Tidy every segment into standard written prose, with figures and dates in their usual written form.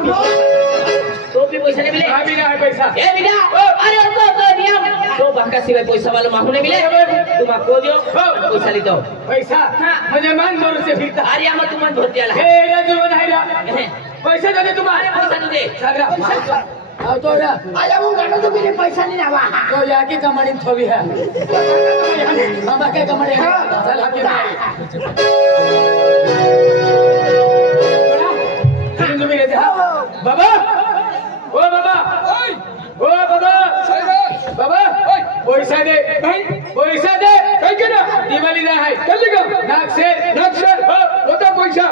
तो भी पैसा नहीं मिले अभी ना है पैसा ए बिना अरे तो नियम तो बाका सिवाय पैसा वाला माहू नहीं मिले तुम को दियो पैसा ली दो पैसा म्हणजे मान भर से फिरता अरे आम तुम मन भरती आला हे रे जुवन है रा पैसा दे तुम्हारे पैसा नहीं दे सागरा आओ तो रा आया वो गाना तो मेरे पैसा नहीं आवा तो या की कमाड़ी थोड़ी है हम के कमाड़ी है चल हके बाबा ओ बाबा ओ बाबा बाबा पैसा दे पैसा दे काय केला दिवाळी आहे चल ग नागशेर होता पैसा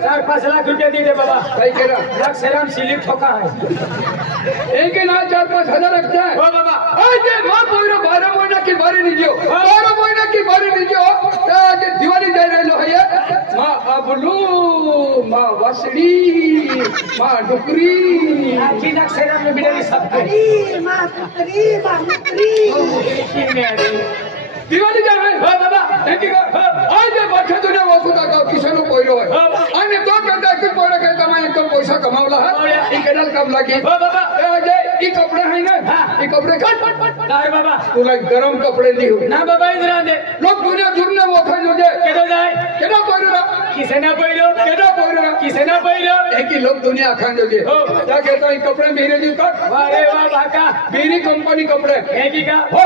4-5 लाख रुपया दे दे बाबा काय केला नागशेराम सिलिप ठोका है एक ना 4-5 हजार रखता है ओ बाबा ओए जे मां कोइरो 12 महीना की बारी नहीं गयो 12 महीना की बारी नहीं गयो आज दिवाळी जाय रहलो है मां अबलू मां वसड़ी मां डुकरी आखी नागशेराम में बिडरी सब अरे मां पुत्री दिवाळी जा है हो बाबा ठीक है आज बाठा तुने वखुता का किसनो कोइरो है आणि तो कहता कि पोरा कहता मैं एक पैसा कमावला है ई केडल काम लागी हो बाबा आज ई कपड़े है ना ई कपड़े काट काय बाबा तुला गरम कपड़े दी ना बाबा इधर दे लोग दुनिया जुरने वखा जो दे केडो जाय केडो कोइरो किसना पहिलो केडो कोइरो किसना पहिलो एक लोग दुनिया खान जो दे क्या कहता ई कपड़े मेरे दी काट वारे वाह बाका मेरी कंपनी कपड़े है की का हो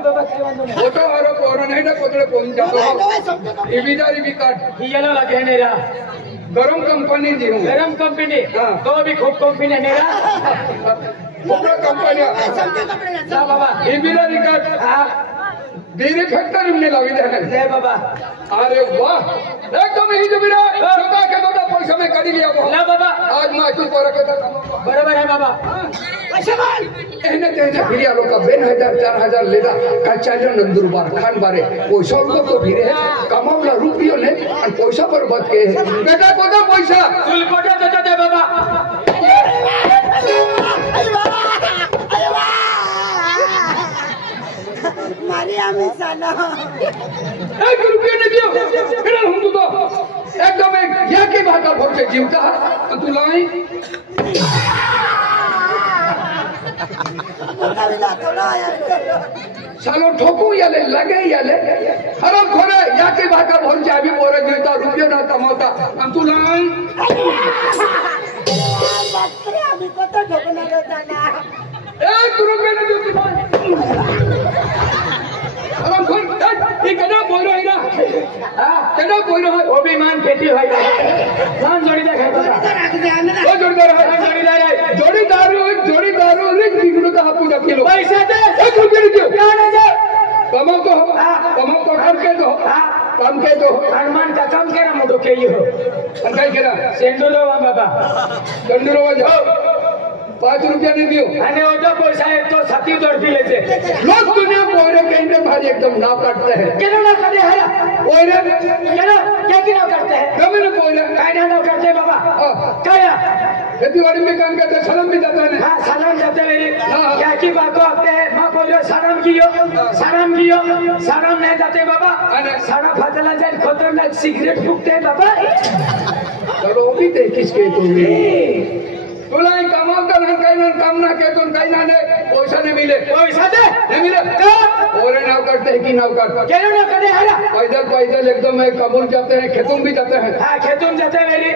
बाबा के फोटो और कोरोना नहीं ना कोतले पहुंच जातो इबिदारी भी काट हियाला लगे नेरा गरम कंपनी दी हूं गरम कंपनी तो भी खूब कंपनी नेरा पूरा कंपनी ना बाबा इबिदारी काट बीरी फैक्ट्री में लगी दे बाबा अरे वाह एकदम ही जमीरा छोटा के छोटा पैसा में कर लिया ना बाबा आज मैं तू पर के बराबर है बाबा पैसा माल एने तेने फिरिया लोग का 2000-4000 लेदा कच्चाजो नंदुरबार खान बारे पैसा लोग तो फिरे कमावला रुपयो ने और पैसा बर्बाद के बेटा कोदा पैसा तुल कोटा दे बाबा मारी आम्ही साला 1 रुपया नहीं दियो फिर हम तो एकदम एक या के भागा भोगे जीवता तू लाई सालो ठोकू याले लगे याले हरम खोरे या के भागा भोग जाए भी मोरे जीवता रुपया ना कमाता हम तू लाई आम्ही कत ठोकणार होता ना 1 रुपया नहीं दियो हरम खोर ये कदा बोलो है ना कदा बोलो है वो भी मान खेती है मान जोड़ीदार है वो जोड़ीदार है जोड़ीदार एक बिगड़ो का हापू किलो पैसा दे 1 रुपया नहीं दियो क्या नहीं दे कमाओ तो काम के दो हनुमान का काम के ना मोटो के हो अंकाई के ना सेंडुलो बाबा सेंडुलो जाओ 5 रुपया नहीं दियो अने वो तो पैसा है तो 70 दौड़ भी लेते लोग दुनिया कोरे कहने भाई एकदम नाव काटते हैं केना नाव काटते हैं कोरे केना क्या की नाव काटते हैं गमे ने कोरे काय नाव काटते हैं बाबा काया खेतीबाड़ी में काम करते सलाम भी जाता है हां सलाम जाते मेरी क्या की बात करते हैं मां बोलो सलाम कियो सलाम नहीं जाते बाबा अने सारा फाटला जाए खतरनाक सिगरेट फूकते हैं बाबा चलो भी दे किसके तुम बोला कमाता ना काम ना के तो कहीं ना पैसा नहीं मिले पैसा दे नहीं मिले और नाव करते हैं कि नाव काटते क्या नाव करते हैं पैदल एकदम कबूल जाते हैं खेतों भी जाते हैं हाँ खेतों जाते हैं मेरी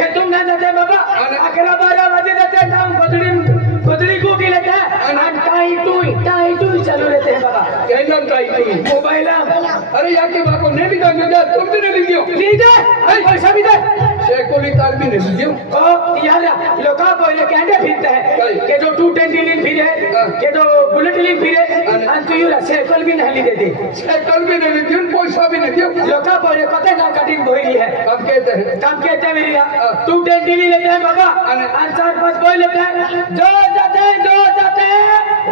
खेतों ना जाते हैं बाबा अकेला 12 बजे जाते हैं नाम कोदड़ी को भी लेते हैं टाई टू चालू रहते हैं बाबा क्या नाम टाई टू मोबाइल अरे यार के बाको नहीं भी दे तुम भी नहीं लियो लीजिए पैसा भी दे शेकोली तार भी नहीं लियो यार लोका बोले कहने फिरते हैं के जो 220 लिन फिरे के जो बुलेट लिन फिरे अन तो यूरा शेकल भी नहीं देते शेकल भी नहीं दियो पैसा भी नहीं दियो लोका बोले कते ना कटिंग भइली है कब कहते हैं मेरी 220 लिन लेते हैं बाबा अन 4-5 बोल लेते हैं जो जाते हैं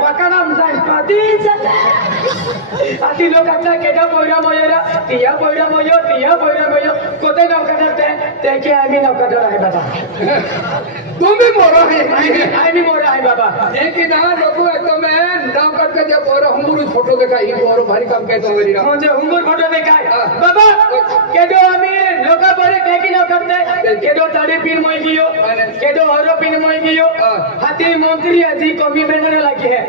वकरम जाई पाती जाते आती लोग अपना केडा बोयरा मोयरा तिया बोयरा मोयो कोते नाव करते हैं ते के आमी नाव कर रहा है बाबा तुम भी मोरा है आई भी मोरा है बाबा एक ही ना लोगो एकदम नाव करके जब बोरा हुंगुर फोटो देखा ही बोरो भारी काम कहतो मेरी ना मुझे हुंगुर फोटो देखा बाबा केडो आमी लोका बोरे के की नाव करते केडो ताड़ी पीर मोई लियो एडो हरो पिन मोई गियो हाथी मंत्री अजी कमी बेनर लगे है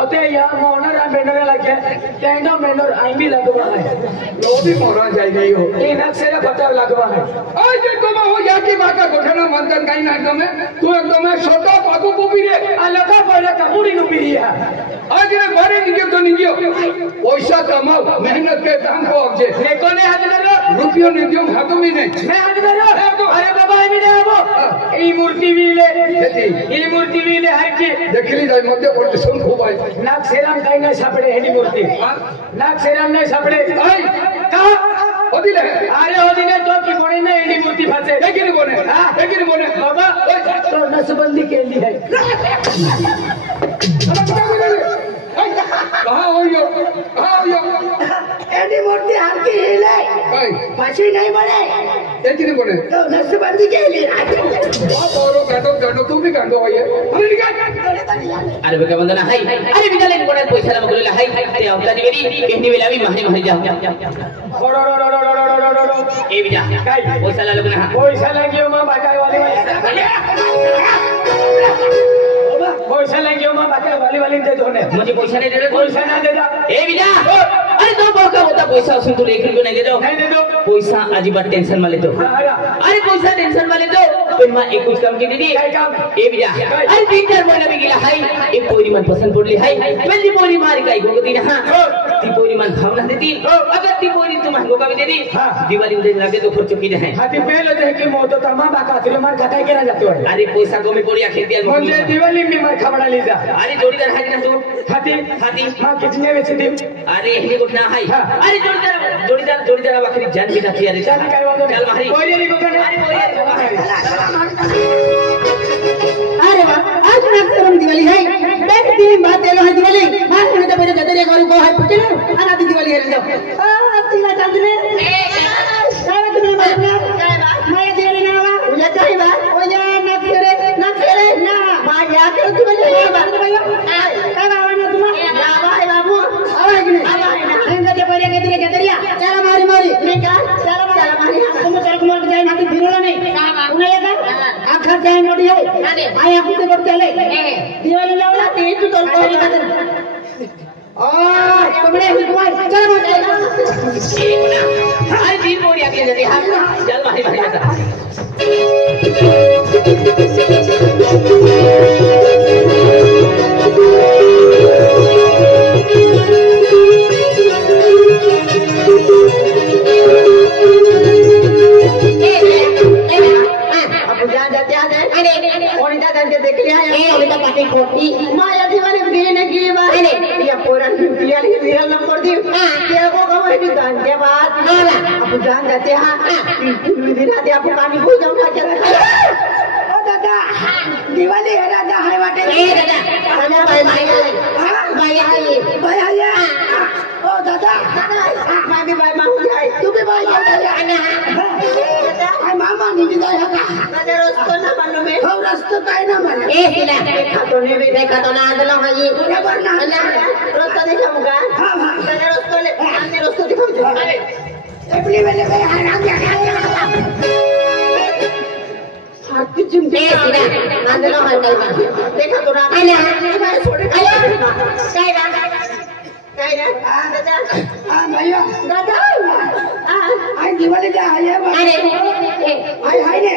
ओते या मोनर बेनर लगे तेनो बेनर आई भी लगवा है लो भी मोरा जाई गई हो इन अक्षर पता लगवा है ओए जे तुम हो या की बाका गोठना मंदन काई ना एकदम तू एकदम छोटा बाबू बुबी रे अलगा पड़े कबूड़ी नुबी है आज रे घरे निगे तो निगियो पैसा कमाओ मेहनत के काम को अबजे ने कोने हाथ में रुपयो ने दियो हाथ में नहीं मैं हाथ में अरे बाबा एमी ने आबो ई मूर्ति बीले हर की देखली जाय मध्य प्रदेश में खूब आई नाग सेराम काई ना सापड़े हेडी मूर्ति नाग सेराम ने सापड़े आई का ओदिले अरे ओदिले तो की कोणी में हेडी मूर्ति फसे देखिन कोने बाबा तो नसबंदी के लिए कहां होयो एडी मूर्ति हर की हिले पछी नहीं बने देखिन कोने तो नसबंदी के लिए बहुत औरो गांडो तू भी गांडो होये अरे निकाल अरे बेटा वंदना हाय अरे बिना लेन कोना पैसा ला बोले हाय अरे आवता नहीं मेरी कहनी वेला भी माहने जाओ ए बिजा पैसा ला लोग ना पैसा लगियो मां बाकाय वाली पैसा लगियो मां बाकाय वाली दे दो ने मुझे पैसा नहीं दे रहे पैसा ना दे दा ए बिजा अरे दो मौका होता पैसा उसने तू 1 रुपया नहीं दे दो पैसा आज बात टेंशन वाले दो अरे पैसा टेंशन वाले दो फिर मां एक कुछ काम की दीदी ए बिजा अरे 3-4 महीना भी गेला हाय एक पोरी मन पसंद पडली हाय मेरी पोरी मार काई गोगती ना हां ती पोरी मन भावना देती अगर ती पोरी तुम हमको का भी दे दी दिवाली में लगे तो खर्च की है हाथी पहले देख के मौत तो मां बाका तेरे मार खाता के ना जातो है अरे पैसा को में पोरी आखिर दिया मुझे दिवाली में मार खबड़ा ले जा अरे जोड़ीदार है ना तू हाथी मां कितने बेच दी अरे हेली गुटना है अरे जोड़ीदार आखिर जान भी ना अरे चल काय वादो चल मारी कोई नहीं को अरे वाह आज नागपुरम दिवाली है बैठ दिन बाद देलो है दिवाली मां सुने तो मेरे जदरे घर को है पुटे ना आना दिवाली है जाओ तिला चांदने सारा तुम्हें मारना मैं दिवाली ना वा उया काय बा ओया ना फेरे ना मां या के दिवाली है बा भैया काय बाबा ना तुम ना भाई बाबू आवाज नहीं ना रंग के परे के दिले जदरिया चला मारी नहीं का चला मारी तुम चल कुमार के जाए ना तो फिरोला नहीं उन्हें लगा आखा जाए मोड़ी है आया कुते कर चले दिवाली लावला ते तू तो कोई का तुमने ही कुमार चल अरे 3 पोरी आके दे चल मारी बेटा देख लिया पार्टी खोटी माया दिवाली देने की बात ये पूरा दिवाली सीरियल नंबर दी क्या वो कमेटी दान के बाद अब जान जाते हैं दिन आते आपको पानी भूल जाऊंगा क्या ओ दादा दिवाली है दादा है वाटे ए दादा भाई आया ओ दादा मैं भी भाई मां जाए तू भी भाई मामा नहीं जाए दादा रस्तो ना मालूम है और रस्तो काय ना मालूम ए हिला देखा तो ना आंदलो है ये बराबर ना रस्तो दिखाऊंगा हां दादा रस्तो ले आंधी रस्तो दिखाऊंगा अरे एप्ली वाले भाई हरा गया हाथ चिमटे हिला आंदलो है कल देखा तो ना अरे छोड़े काय दादा भैया दादा आई दिवाली जा है अरे हाय ने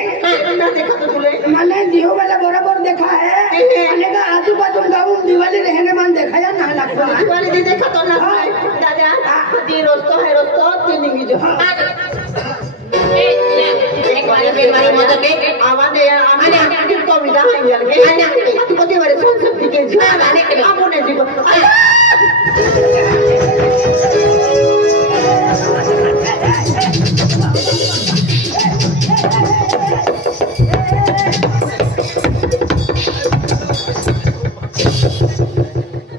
ना देखा तो तुले मैंने दियो वाला बराबर देखा है मैंने का आजू बाजू गांव दिवाली रहने मान देखा या ना लगता दिवाली दे देखा तो ना दादा दी रोस्तो है रोस्तो तीन की जो एक वाले पे मारी मदद के आवाज दे आने तो विदा है यार के आने तो कदे वाले संस्कृति के जी आने के आपने जी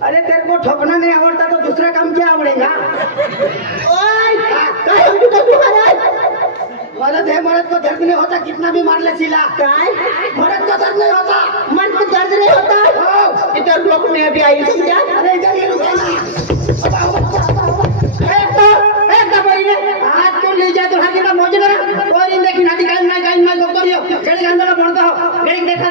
अरे तेरे को ठोकना नहीं आवड़ता तो दूसरा काम क्या आवड़ेगा मर्द को दर्द नहीं होता कितना भी मार ले सिला मर्द को दर्द नहीं होता मन को दर्द नहीं होता इधर लोग में अभी आई समझा अरे इधर ये रुका ना हाथ को ले जाए तो हाथ का मौज करा और इन देखी नाटी काल ना डॉक्टर यो खेल के अंदर बढ़ता हो देख देखा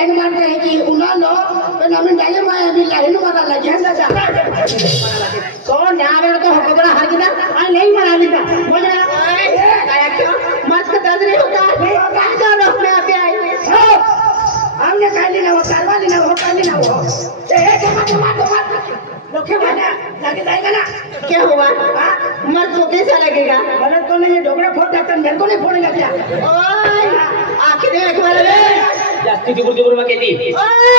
लाइन मार के कि उना लो पे नमी डाले मैं अभी लाइन मारा लगे हैं दादा तो न्याय तो हकबड़ा हार गिना आ नहीं मारा लिखा बोल रहा काया क्यों मत का दर्द नहीं होता क्या रोक में आके आई हमने कह लेना वो करवा लेना वो कर लेना वो मत लोखे बना लगे जाएगा ना क्या हुआ मत तो कैसा लगेगा गलत को नहीं ढोकरा फोड़ देता मेरे को नहीं फोड़ेगा क्या ओए आंखें देख वाले जास्ती जुबुर में कहती ओए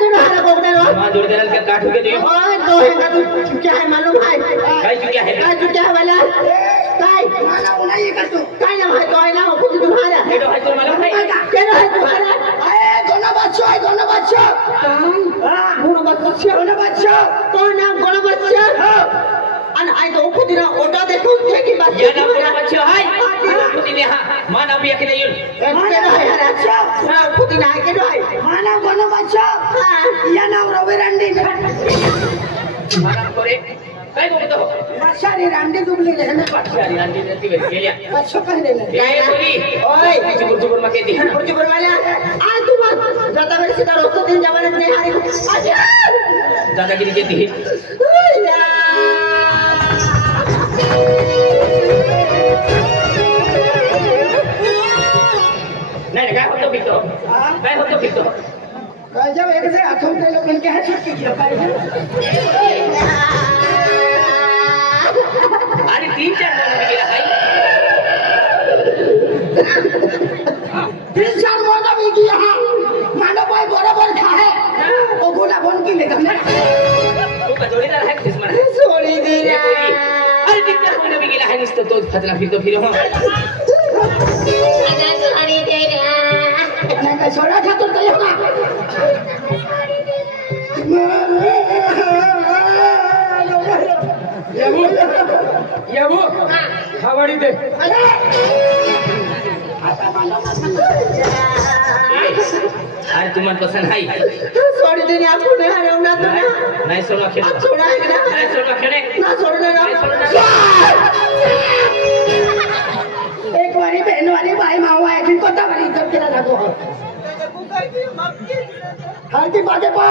तू ना हारा बोल रहा मां जोड़ दे के काट के दे ओए तो है तू क्या है मालूम है काय तू क्या है वाला काय माना उना ये कर तू काय ना है तो है ना खुद तुम्हारा ये तो है तो मालूम है क्या है तुम्हारा अरे गोना बच्चा गोना बच्चा तो ना गोना बच्चा अन आई तो खुद ना ओटा देखो कि बात ये ना गोना बच्चा है खुद ने हां माना भी के नहीं माना है अच्छा हां खुद ना के है माना गोना बच्चा हां या ना रवि रंडी माना करे काय बोलतो बच्चारी रंडी दुबली रहने बच्चारी रंडी रहती है गेलिया बच्चा कह देना काय बोली ओए जुबुर में कहती जुबुर वाला आ तू मत जाता मेरे सीधा रोज दिन जवान नहीं हारी दादागिरी कहती है नहीं काय होतो फिरतो जब एक से हाथों में लोग इनके हाथ छुट्टी किया अरे 3-4 महीने में गिरा भाई 3-4 महीना भी किया मानो भाई बराबर खा है वो गोला बन की लेकर तू का जोड़ीदार है किस्मत सोरी दे अरे 3-4 महीने में गिरा है निस्त तो फतना फिर हो सोरी दे ना का छोड़ा था तो कहियो ना ये वो खबरी दे अरे तुम्हारे पसंद है छोड़ देने आपको नहीं आ रहा तो ना नहीं छोड़ना खेले छोड़ा है ना नहीं छोड़ना खेले ना छोड़ना एक बारी बहन वाली भाई मावा है जिनको तब वाली इज्जत के ना को हर की बातें पर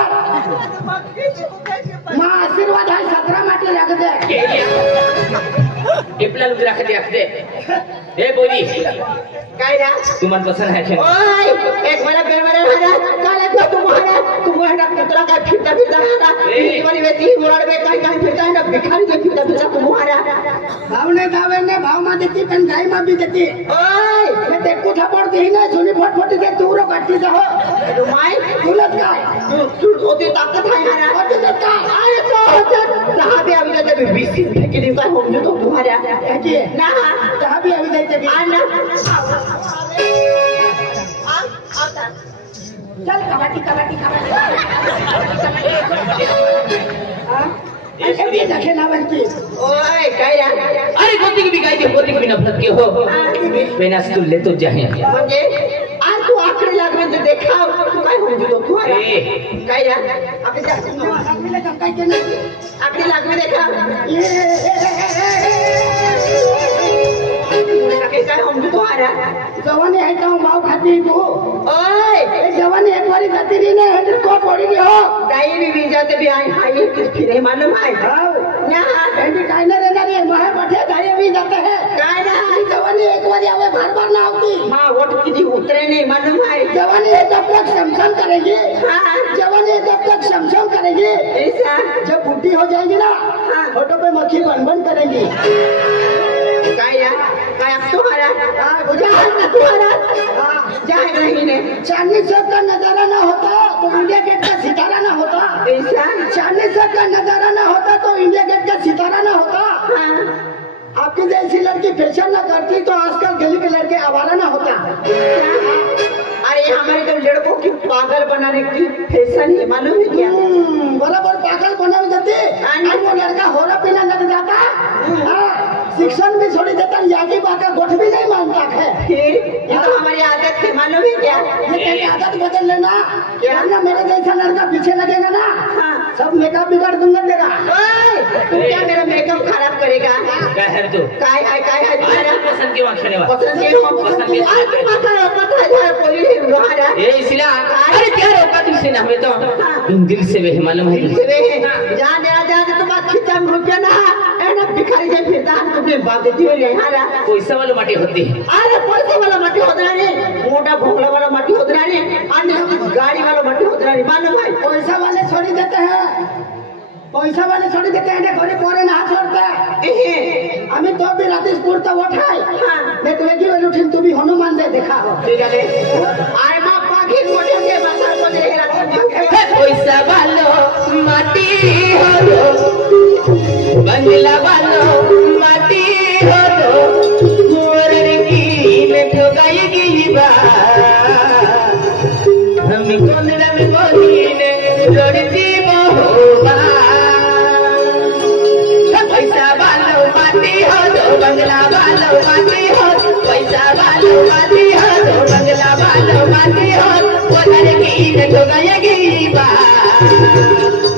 मां आशीर्वाद है 17 माटी रख दे टिपला लुक रख दे ए बोली कायरा तुम्हारे पसंद है खेले ओए एक मेरा पेड़ मेरा हरा काले को तुम्हारा पुत्रा का फिरता हरा वाली बेटी मोड़ में कहीं फिरता है ना भिखारी के फिरता तुम्हारा भाव ने भाव में देती तन गाय में भी देती ओए मैं ते कुठा पड़ती ही ना सुनी फटफटी से दूर काटती जा हो माई तुलत का तू होती ताकत है हरा होती का अरे तो जहां भी अभी जब 20 के दिन का हम जो तो तुम्हारा है ना जहां भी अभी जाते कि आ ना चल कबड्डी ऐसे देखे ना बनती ओए काया अरे गोदी की बिगाई दे गोदी की नफरत के हो बिना सुन ले तो जाए मुझे आज तू आखिरी लाग में देखा तू काय हो जो तू आ काया अबे जा मिले कम काय के नहीं आखिरी लाग में देखा काय हम जो आ रहा जवानी है तो मां खाती तू ओए जवानी एक बारी खाती नहीं है हंड्रेड को पड़ी नहीं हो डायरी भी जाते भी आई हाई किस फिरे मालूम है ना एंडी काइना रहना रे महे बैठे डायरी भी जाते हैं काइना जवानी एक बारी आवे बार ना होती मां वोट की उतरे नहीं मालूम है जवानी जब तक समझन करेगी हां जवानी जब तक समझन करेगी ऐसा जब बुढ़ी हो जाएगी ना फोटो पे मक्खी बन करेगी काया तुम्हारा तुम्हारा जाए नहीं ने चांदनी चौक का नजारा ना होता तो इंडिया गेट का सितारा ना होता ऐसा चांदनी चौक का नजारा ना होता तो इंडिया गेट का सितारा ना होता आपकी जैसी लड़की फैशन ना करती तो आजकल गली के लड़के आवारा ना होता अरे हमारे तो लड़कों की पागल बनाने की फैशन है मालूम है क्या बराबर पागल बनाने जाते वो लड़का हो रहा पीना लग जाता शिक्षण भी छोड़ी देता यागी बाका गोठ भी नहीं मानता है फिर ये तो हमारी आदत है मालूम है क्या ये तेरी आदत बदल लेना वरना मेरे जैसा लड़का पीछे लगेगा ना सब मेकअप बिगाड़ दूंगा तेरा। तू क्या मेरा मेकअप खराब करेगा? क्या है तू? काय है तुम्हारा? पसंद क्यों आंखें वाला? पसंद के हम पसंद के आज पता है कोई रोहारा ये इसलिए अरे क्या रोका तुझसे ना हमें तो दिल से वे मालूम है जाने तुम खिचा रुपया ना है ना भिखारी के फिरता हम तुमने बात देती है हारा पैसा वाला माटी होती है। अरे पैसे वाला माटी होता रे मोटा भोंगला वाला माटी होता रे अन्य गाड़ी वाला माटी होता रे मालूम भाई पैसा वाले छोड़ देते हैं घरे परे ना छोड़ता हमें तो भी रात स्कूल तक उठाई मैं तुम्हें की बोलूं तू भी हनुमान दे देखा हो ठीक है आए मां पाखी मोटे के बाजार को दे पैसा वालो माटी हो बंगला वालो माटी हो मोरर की में ठोकाएगी बा हम कौन रब बोलीने जोड़ती मोहबा पैसा वालो माटी हो बंगला वालो माटी हो पैसा वालो माटी हो बंगला वालो माटी हो मोरर की में ठोकाएगी बा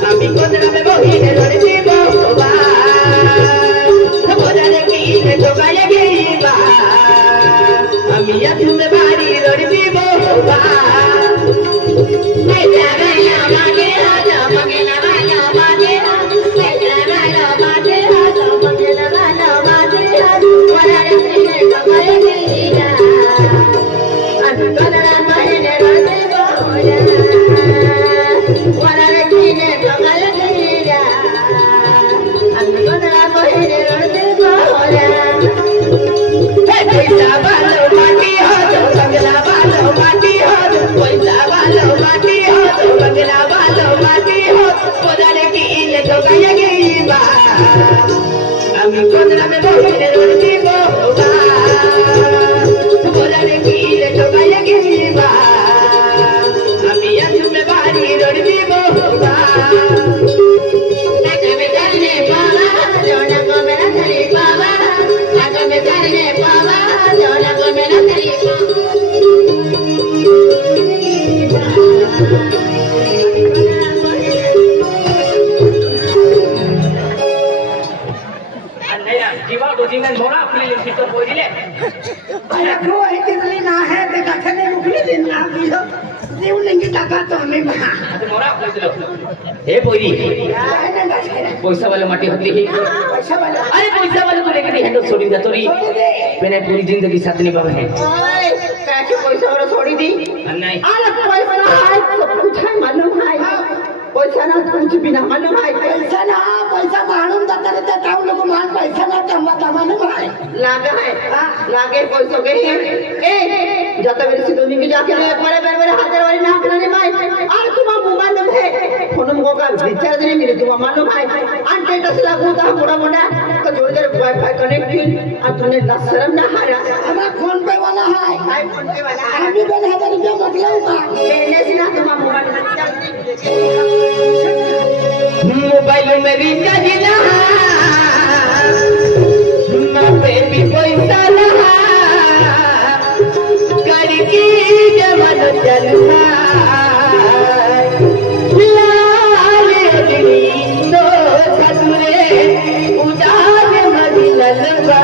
हम कौन रब बोलीने जोड़ती मोहबा मोरर की में ठोकाएगी बा हम या तुम बारी रोड़ती मोहबा पैसा वाला माटी होती है अरे पैसा वाले तो लेकर हैंडल छोड़ी जा तोरी मैंने पूरी जिंदगी साथ निभाए हैं कैसे पैसा वाला छोड़ी दी नहीं अरे पैसा है सब कुछ है मालूम है पैसा ना कुछ भी ना मालूम है पैसा मालूम जाता रहता ताऊ लोग मान पैसा ना कमाता मालूम है लागे पैसों के ए जाता मेरे से दोनों की जाके बड़े हाथ वाली ना करने भाई और तुम मोबाइल में है फोन में का विचार नहीं मिले तुम मालूम है अनटेटस लागू था मोड़ा तो जोड़ कर वाईफाई कनेक्ट की और तूने ना शर्म ना हारा हमारा फोन पे वाला है फोन पे वाला हम भी 1000 रुपया मतलब का पहले से ना तुम मोबाइल में रिचार्ज ना पे भी पैसा लहा करके जवन चलना लाल नींदो ससुरे उदास मदिलवा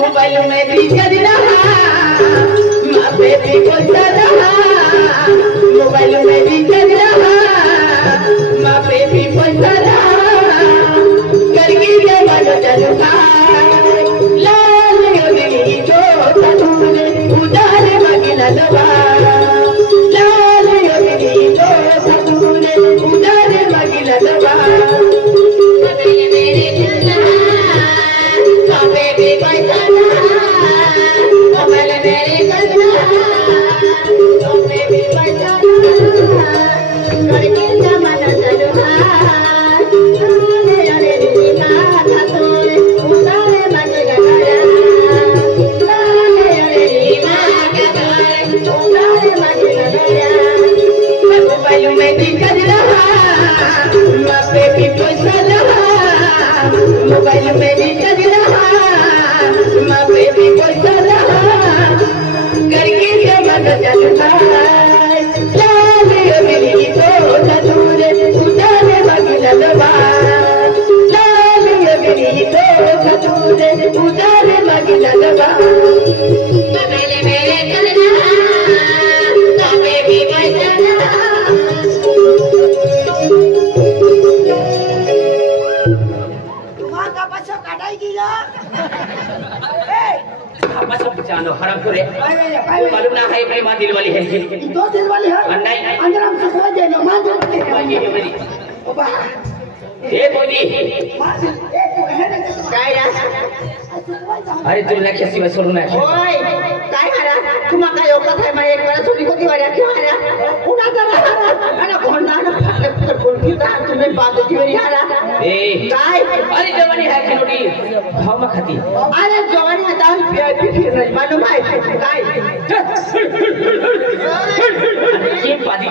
मोबाइल में रिचार्ज लहा माँ पे भी पैसा लहा मोबाइल में रिचार्ज लहा माँ पे भी पैसा लहा चलता लाल योगिनी जो ससुरे उदार मगिला लवा लाल योगिनी जो ससुरे उदार मगिला लवा मेरे चला कबे भी पैसा ना कमल मेरे चला उतारे लगी लगवा मेरे मेरे चलना तबे भी बचना तुम्हारा बच्चा काटाई की ना apa सब जानो हराम खोरे मालूम ना है मैं मां दिल वाली है दो दिल वाली है नहीं अंदर हम से समझ जाए मान दो ओबा ए बोली काय यार अरे तुला कैसी बात सुनू ना ओय काय हरा तुम्हाला काय औकात आहे मैं एक बार सोनी को दिवाळ्या क्यों हरा पुन्हा जरा अरे कोणा ना कोणती ता तुम्ही बात दिवाळी हरा ए काय अरे जवानी है खनोडी भाव में खाती अरे जवानी आता वीआईपी फिर रही मालूम है काय ये पादी